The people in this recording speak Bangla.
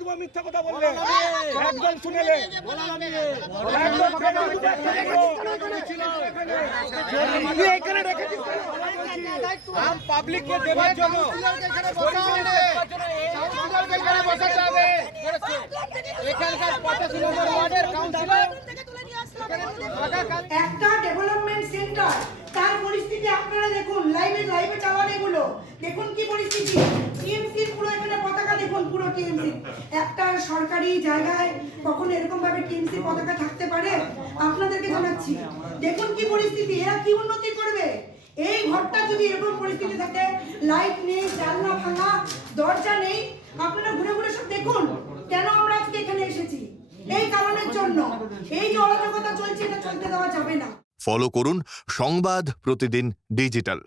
দেবো মিথ্যা কথা বললে, একদম শুনেলে এখানে রেখেছিস পাবলিককে দেওয়ার জন্য, এখানকার 85 নম্বর ওয়ার্ডের কাউন্সিলর একটা ডেভেলপমেন্ট সেন্টার, তার পরিস্থিতি আপনারা দেখুন, লাইভে চালান এগুলো দেখুন কি পরিস্থিতি। টিএমসি পুরো এখানে পতাকা দেখুন, পুরো টিএমসি। একটা সরকারি জায়গায় কখনো এরকম ভাবে টিএমসি পতাকা থাকতে পারে? আপনাদেরকে জানাচ্ছি, দেখুন কি পরিস্থিতি। এরা কি উন্নতি করবে? এই ঘরটা যদি এরকম পরিস্থিতি থাকে, লাইট নেই, জানলা ভাঙা, দরজা নেই, আপনারা ঘুরে ঘুরে সব দেখুন। কেন আমরা আজকে এখানে এসেছি? এই কারণের জন্য। এই যে অরাজকতা চলছে, এটা চলতে দেওয়া যাবে না। ফলো করুন সংবাদ প্রতিদিন ডিজিটাল।